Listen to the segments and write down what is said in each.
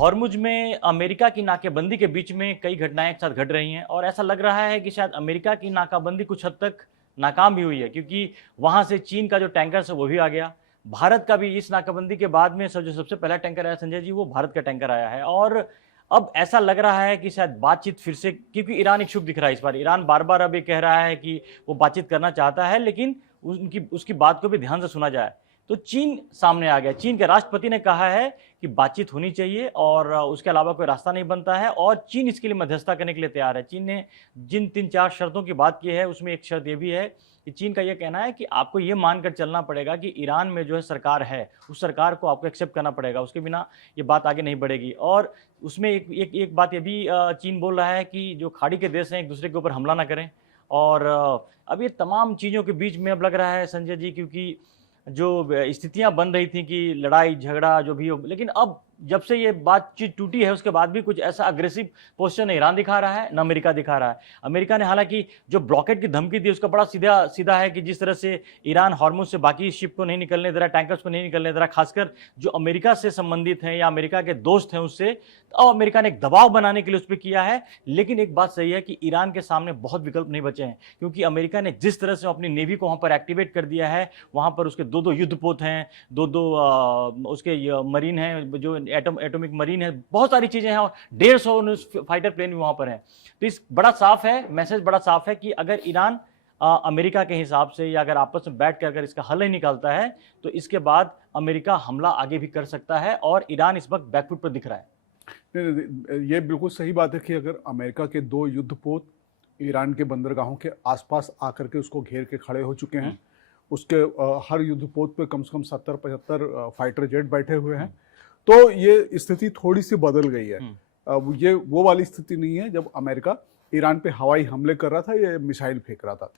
Hormuz में America की नाकेबंदी के बीच में कई घटनाएं एक साथ घट रही हैं और ऐसा लग रहा है कि शायद अमेरिका की नाकाबंदी कुछ हद तक नाकाम भी हुई है, क्योंकि वहां से चीन का जो टैंकर है वो भी आ गया। भारत का भी इस नाकाबंदी के बाद में जो सबसे पहला टैंकर आया संजय जी, वो भारत का टैंकर आया है। और अब ऐसा लग रहा है कि शायद बातचीत फिर से, क्योंकि ईरान इच्छुक दिख रहा है इस बार। ईरान बार बार अब ये कह रहा है कि वो बातचीत करना चाहता है, लेकिन उसकी बात को भी ध्यान से सुना जाए। तो चीन सामने आ गया। चीन के राष्ट्रपति ने कहा है कि बातचीत होनी चाहिए और उसके अलावा कोई रास्ता नहीं बनता है, और चीन इसके लिए मध्यस्थता करने के लिए तैयार है। चीन ने जिन 3-4 शर्तों की बात की है, उसमें एक शर्त यह भी है कि चीन का यह कहना है कि आपको ये मानकर चलना पड़ेगा कि ईरान में जो है सरकार है, उस सरकार को आपको एक्सेप्ट करना पड़ेगा, उसके बिना ये बात आगे नहीं बढ़ेगी। और उसमें एक बात ये भी चीन बोल रहा है कि जो खाड़ी के देश हैं एक दूसरे के ऊपर हमला ना करें। और अब ये तमाम चीज़ों के बीच में अब लग रहा है संजय जी, क्योंकि जो स्थितियां बन रही थी कि लड़ाई झगड़ा जो भी हो, लेकिन अब जब से ये बातचीत टूटी है उसके बाद भी कुछ ऐसा अग्रेसिव पोस्टर न ईरान दिखा रहा है न अमेरिका दिखा रहा है। अमेरिका ने हालांकि जो ब्लॉकेट की धमकी दी उसका बड़ा सीधा सीधा है कि जिस तरह से ईरान हॉर्मुज से बाकी शिप को नहीं निकलने दे रहा, टैंकर्स को नहीं निकलने दे रहा, खासकर जो अमेरिका से संबंधित हैं या अमेरिका के दोस्त हैं उससे, तो अब अमेरिका ने एक दबाव बनाने के लिए उस पर किया है। लेकिन एक बात सही है कि ईरान के सामने बहुत विकल्प नहीं बचे हैं, क्योंकि अमेरिका ने जिस तरह से अपनी नेवी को वहां पर एक्टिवेट कर दिया है, वहां पर उसके दो युद्धपोत हैं, दो उसके मरीन हैं, जो एटॉमिक मरीन है, बहुत सारी चीजें हैं, और 150 फाइटर प्लेन भी वहां पर हैं। तो इस बड़ा साफ है, मैसेज बड़ा साफ है कि अगर ईरान अमेरिका के हिसाब से या अगर आपस में बैठ कर अगर इसका हल नहीं निकालता है तो इसके बाद अमेरिका हमला आगे भी कर सकता है, और ईरान इस वक्त बैकफुट पर दिख रहा है। ये बिल्कुल सही बात है कि अगर अमेरिका के 2 युद्धपोत ईरान के बंदरगाहों के आसपास आकर के उसको घेर के खड़े हो चुके हैं, उसके हर युद्धपोत पे कम से कम 70-75 फाइटर जेट बैठे हुए हैं, तो ये स्थिति थोड़ी सी बदल गई है। ये वो वाली स्थिति नहीं है जब अमेरिका ईरान पे हवाई हमले कर रहा था या मिसाइल फेंक रहा था।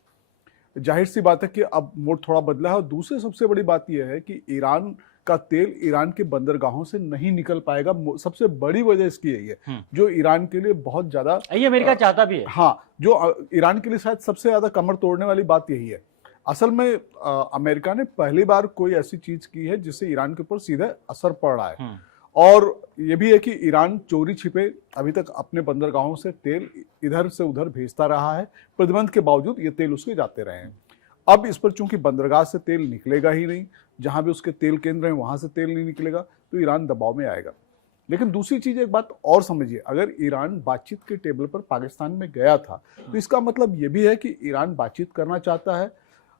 जाहिर सी बात है कि अब मोड थोड़ा बदला है। और दूसरी सबसे बड़ी बात यह है कि ईरान का तेल ईरान के बंदरगाहों से नहीं निकल पाएगा। सबसे बड़ी वजह इसकी यही है, जो ईरान के लिए बहुत ज्यादा, ये अमेरिका चाहता भी है। हाँ, जो ईरान के लिए शायद सबसे ज्यादा कमर तोड़ने वाली बात यही है। असल में अमेरिका ने पहली बार कोई ऐसी चीज की है जिससे ईरान के ऊपर सीधा असर पड़ रहा है। और ये भी है कि ईरान चोरी छिपे अभी तक अपने बंदरगाहों से तेल इधर से उधर भेजता रहा है, प्रतिबंध के बावजूद ये तेल उसके जाते रहे हैं। अब इस पर चूंकि बंदरगाह से तेल निकलेगा ही नहीं, जहां भी उसके तेल केंद्र हैं वहां से तेल नहीं निकलेगा, तो ईरान दबाव में आएगा। लेकिन दूसरी चीज, एक बात और समझिए, अगर ईरान बातचीत के टेबल पर पाकिस्तान में गया था तो इसका मतलब ये भी है कि ईरान बातचीत करना चाहता है,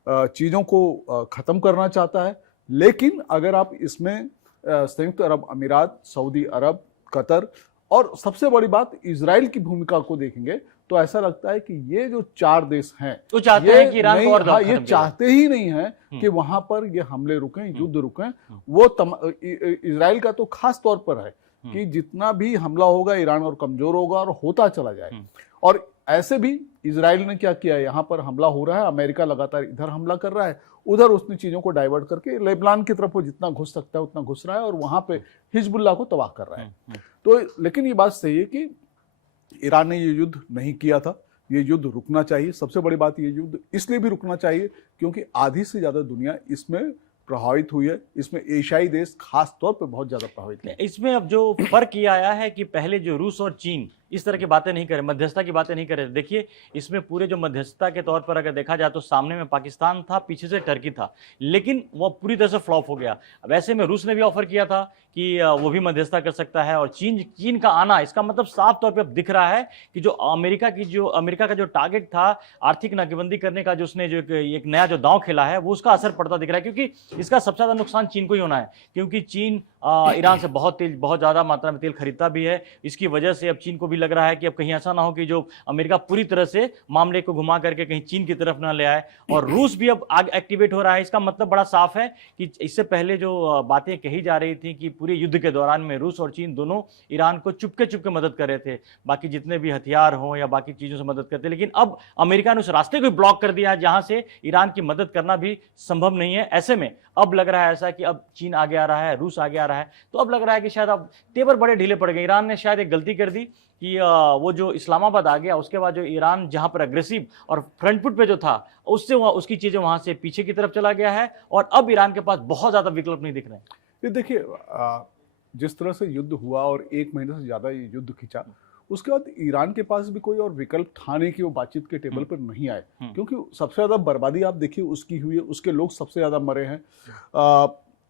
चीज़ों को ख़त्म करना चाहता है। लेकिन अगर आप इसमें संयुक्त अरब अमीरात, सऊदी अरब, कतर और सबसे बड़ी बात इजराइल की भूमिका को देखेंगे तो ऐसा लगता है कि ये जो 4 देश हैं तो चाहते हैं कि ईरान को और हाँ, ये चाहते ही नहीं है कि वहां पर ये हमले रुकें, युद्ध रुकें। वो इजराइल का तो खास तौर पर है कि जितना भी हमला होगा ईरान और कमजोर होगा और होता चला जाए। और ऐसे भी इजराइल ने क्या किया, यहाँ पर हमला हो रहा है, अमेरिका लगातार इधर हमला कर रहा है, उधर उसने चीजों को डाइवर्ट करके लेबनान की तरफ वो जितना घुस सकता है उतना घुस रहा है और वहां पे हिजबुल्लाह को तबाह कर रहा है। तो लेकिन ये बात सही है कि ईरान ने ये युद्ध नहीं किया था, ये युद्ध रुकना चाहिए। सबसे बड़ी बात, ये युद्ध इसलिए भी रुकना चाहिए क्योंकि आधी से ज्यादा दुनिया इसमें प्रभावित हुई है, इसमें एशियाई देश खास तौर पर बहुत ज्यादा प्रभावित है। इसमें अब जो फर्क ये आया है कि पहले जो रूस और चीन इस तरह की बातें नहीं करे, मध्यस्थता की बातें नहीं करे। देखिए इसमें पूरे जो मध्यस्थता के तौर पर अगर देखा जाए तो सामने में पाकिस्तान था, पीछे से टर्की था, लेकिन वो पूरी तरह से फ्लॉप हो गया। अब ऐसे में रूस ने भी ऑफर किया था कि वो भी मध्यस्थता कर सकता है, और चीन का आना, इसका मतलब साफ तौर पर दिख रहा है कि जो अमेरिका का जो टारगेट था आर्थिक नाकेबंदी करने का, जो उसने जो एक नया जो दांव खेला है, वो उसका असर पड़ता दिख रहा है। क्योंकि इसका सबसे ज्यादा नुकसान चीन को ही होना है, क्योंकि चीन ईरान से बहुत ज्यादा मात्रा में तेल खरीदता भी है। इसकी वजह से अब चीन को भी लग रहा है कि अब कहीं ऐसा ना हो कि जो अमेरिका पूरी तरह से मामले को घुमा करके कहीं चीन की तरफ ना ले आए, और रूस भी अब आग एक्टिवेट हो रहा है। इसका मतलब बड़ा साफ है कि इससे पहले जो बातें कही जा रही थी कि पूरे युद्ध के दौरान में रूस और चीन दोनों ईरान को चुपके मदद कर रहे थे, बाकी जितने भी हथियार हों या बाकी चीजों से मदद करते, लेकिन अब अमेरिका ने उस रास्ते को ब्लॉक कर दिया जहां से ईरान की मदद करना भी संभव नहीं है। ऐसे में अब लग रहा है ऐसा कि अब चीन आगे आ रहा है, रूस आगे आ रहा है, तो अब लग रहा है कि शायद अब तेवर बड़े ढीले पड़ गए। ईरान ने शायद एक गलती कर दी कि वो जो इस्लामाबाद आ गया, उसके बाद जो ईरान जहां पर अग्रेसिव और फ्रंट फुट पे जो था, उससे उसकी चीजें वहां से पीछे की तरफ चला गया है, और अब ईरान के पास बहुत ज्यादा विकल्प नहीं दिख रहे हैं। ये देखिए, जिस तरह से युद्ध हुआ और 1 महीने से ज्यादा ये युद्ध खिंचा, उसके बाद ईरान के पास भी कोई और विकल्प था नहीं कि वो बातचीत के टेबल पर नहीं आए, क्योंकि सबसे ज्यादा बर्बादी आप देखिए उसकी हुई है, उसके लोग सबसे ज्यादा मरे हैं,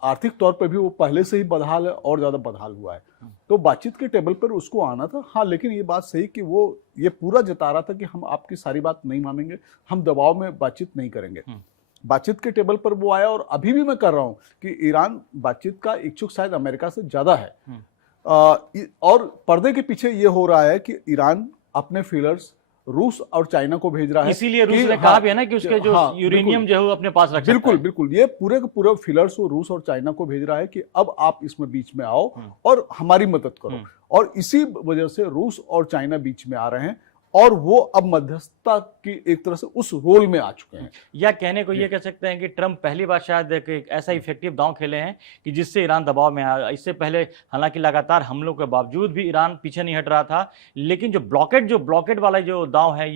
आर्थिक तौर पर भी वो पहले से ही बदहाल है और ज्यादा बदहाल हुआ है। तो बातचीत के टेबल पर उसको आना था। हाँ, लेकिन ये बात सही कि वो ये पूरा जता रहा था कि हम आपकी सारी बात नहीं मानेंगे, हम दबाव में बातचीत नहीं करेंगे। बातचीत के टेबल पर वो आया, और अभी भी मैं कर रहा हूं कि ईरान बातचीत का इच्छुक शायद अमेरिका से ज्यादा है। और पर्दे के पीछे ये हो रहा है कि ईरान अपने फीलर्स रूस और चाइना को भेज रहा है, इसीलिए रूस ने कहा भी है ना कि उसके जो यूरेनियम जो है वो अपने पास रख सकता है। बिल्कुल बिल्कुल, ये पूरे के पूरे फिलर्स वो रूस और चाइना को भेज रहा है कि अब आप इसमें बीच में आओ और हमारी मदद करो। और इसी वजह से रूस और चाइना बीच में आ रहे हैं, और वो अब मध्यस्थता की एक तरह से उस रोल में आ चुके हैं। या कहने को ये कह सकते हैं कि ट्रंप पहली बार शायद एक ऐसा इफेक्टिव दांव खेले हैं कि जिससे ईरान दबाव में आया। इससे पहले हालांकि लगातार हमलों के बावजूद भी ईरान पीछे नहीं हट रहा था, लेकिन जो ब्लॉकेड वाला जो दांव है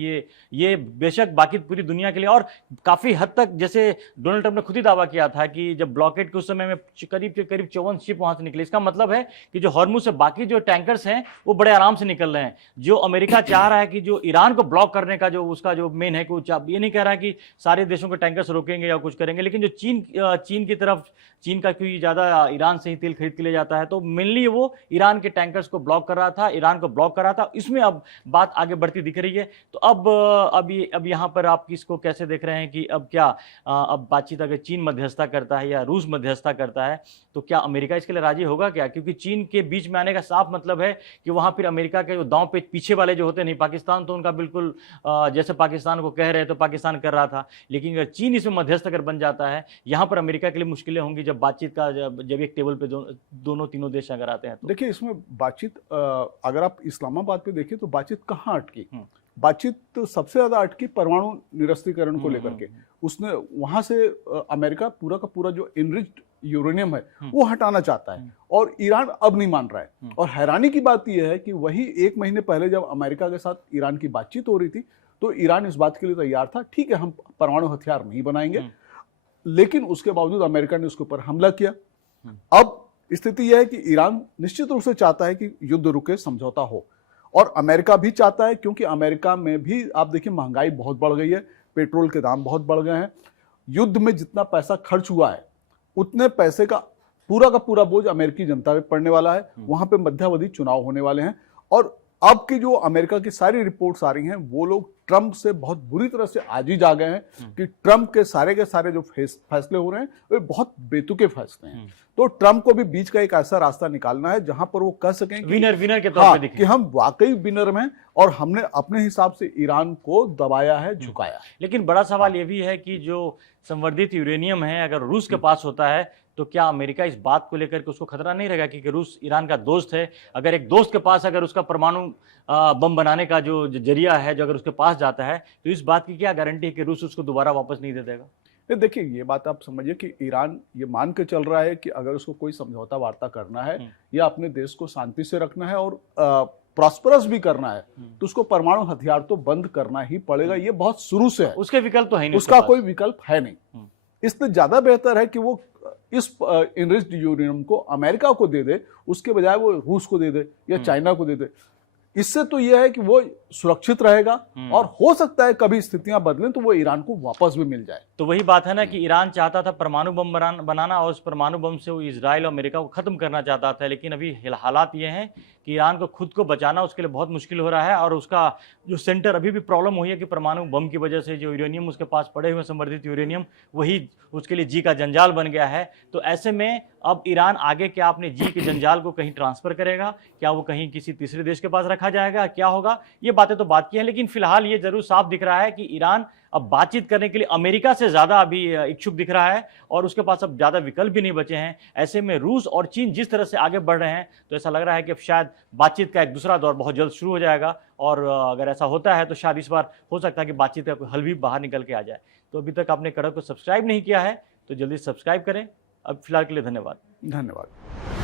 ये बेशक बाकी पूरी दुनिया के लिए, और काफी हद तक जैसे डोनाल्ड ट्रंप ने खुद ही दावा किया था कि जब ब्लॉकेड के उस समय में करीब 54 शिप वहां से निकले, इसका मतलब है कि जो हॉर्मुज से बाकी जो टैंकर्स हैं वो बड़े आराम से निकल रहे हैं। जो अमेरिका चाह रहा है कि जो ईरान को ब्लॉक करने का जो उसका जो मेन है, कुछ ये नहीं कह रहा है कि सारे देशों के टैंकर्स रोकेंगे या कुछ करेंगे, लेकिन जो चीन की तरफ, चीन का क्योंकि ज्यादा ईरान से ही तेल खरीद के ले जाता है, तो मेनली वो ईरान के टैंकर्स को ब्लॉक कर रहा था, ईरान को ब्लॉक कर रहा था। इसमें अब बात आगे बढ़ती दिख रही है। तो अब यहाँ पर आप इसको कैसे देख रहे हैं कि अब क्या अब बातचीत अगर चीन मध्यस्थता करता है या रूस मध्यस्थता करता है तो क्या अमेरिका इसके लिए राजी होगा क्या? क्योंकि चीन के बीच में आने का साफ मतलब है कि वहां फिर अमेरिका के जो दांव पे पीछे वाले जो होते नहीं, पाकिस्तान तो उनका बिल्कुल जैसे पाकिस्तान को कह रहे तो पाकिस्तान कर रहा था, लेकिन अगर चीन इसमें मध्यस्थ अगर बन जाता है, यहाँ पर अमेरिका के लिए मुश्किलें होंगी जब बातचीत का जब एक टेबल पे दोनों तीनों देश अगर आते हैं तो। देखिए, इसमें बातचीत अगर आप इस्लामाबाद पे देखिए तो बातचीत कहाँ अटकी? बातचीत तो सबसे ज्यादा अटकी परमाणु निरस्त्रीकरण को लेकर के। उसने वहां से अमेरिका पूरा का पूरा जो इनरिच्ड यूरेनियम है वो हटाना चाहता है, और ईरान अब नहीं मान रहा है। और हैरानी की बात यह है कि वही 1 महीने पहले जब अमेरिका के साथ ईरान की बातचीत हो रही थी तो ईरान इस बात के लिए तैयार था, ठीक है हम परमाणु हथियार नहीं बनाएंगे, लेकिन उसके बावजूद अमेरिका ने उसके ऊपर हमला किया। अब स्थिति यह है कि ईरान निश्चित रूप से चाहता है कि युद्ध रुके, समझौता हो, और अमेरिका भी चाहता है, क्योंकि अमेरिका में भी आप देखिए महंगाई बहुत बढ़ गई है, पेट्रोल के दाम बहुत बढ़ गए हैं। युद्ध में जितना पैसा खर्च हुआ है उतने पैसे का पूरा बोझ अमेरिकी जनता पे पड़ने वाला है। वहां पे मध्यावधि चुनाव होने वाले हैं, और अब की जो अमेरिका की सारी रिपोर्ट्स आ रही हैं वो लोग ट्रंप से बहुत बुरी तरह से आजीज आ गए हैं कि ट्रंप के सारे जो फैसले हो रहे हैं वे बहुत बेतुके फैसले हैं। तो ट्रंप को भी बीच का एक ऐसा रास्ता निकालना है जहां पर वो कह सकें कि विनर के तौर पे दिखें, कि हम वाकई विनर में, और हमने अपने हिसाब से ईरान को दबाया है, झुकाया। लेकिन बड़ा सवाल ये भी है कि जो संवर्धित यूरेनियम है अगर रूस के पास होता है तो क्या अमेरिका इस बात को लेकर के उसको खतरा नहीं रहेगा कि रूस ईरान का दोस्त है? अगर एक दोस्त के पास अगर उसका परमाणु बम बनाने का जो जरिया है जो अगर उसके पास जाता है तो इस बात की क्या गारंटी है कि रूस उसको दोबारा वापस नहीं दे देगा? देखिए, ये बात आप समझिए कि ईरान ये मान के चल रहा है कि अगर उसको कोई समझौता वार्ता करना है या अपने देश को शांति से रखना है और प्रॉस्परस भी करना है तो उसको परमाणु हथियार तो बंद करना ही पड़ेगा। ये बहुत शुरू से है, उसके विकल्प तो है नहीं, उसका कोई विकल्प है नहीं। इसलिए ज्यादा बेहतर है कि वो इस इनरिच्ड यूरेनियम को अमेरिका को दे दे, उसके बजाय वो रूस को दे दे या चाइना को दे दे। इससे तो यह है कि वो सुरक्षित रहेगा, और हो सकता है कभी स्थितियां बदलें तो वो ईरान को वापस भी मिल जाए। तो वही बात है ना कि ईरान चाहता था परमाणु बम बनाना, और उस परमाणु बम से वो इजराइल और अमेरिका को खत्म करना चाहता था, लेकिन अभी हालात ये हैं कि ईरान को खुद को बचाना उसके लिए बहुत मुश्किल हो रहा है, और उसका जो सेंटर अभी भी प्रॉब्लम हुई है कि परमाणु बम की वजह से जो यूरेनियम उसके पास पड़े हुए संवर्धित यूरेनियम वही उसके लिए जी का जंजाल बन गया है। तो ऐसे में अब ईरान आगे क्या अपने जी के जंजाल को कहीं ट्रांसफर करेगा, क्या वो कहीं किसी तीसरे देश के पास रखा जाएगा, क्या होगा? ये बातें तो बात की हैं, लेकिन फिलहाल ये जरूर साफ दिख रहा है कि ईरान अब बातचीत करने के लिए अमेरिका से ज्यादा अभी इच्छुक दिख रहा है, और उसके पास अब ज्यादा विकल्प भी नहीं बचे हैं। ऐसे में रूस और चीन जिस तरह से आगे बढ़ रहे हैं तो ऐसा लग रहा है कि अब शायद बातचीत का एक दूसरा दौर बहुत जल्द शुरू हो जाएगा, और अगर ऐसा होता है तो शायद इस बार हो सकता है कि बातचीत का कोई हल भी बाहर निकल के आ जाए। तो अभी तक आपने कड़क को सब्सक्राइब नहीं किया है तो जल्दी सब्सक्राइब करें। अब फिलहाल के लिए धन्यवाद।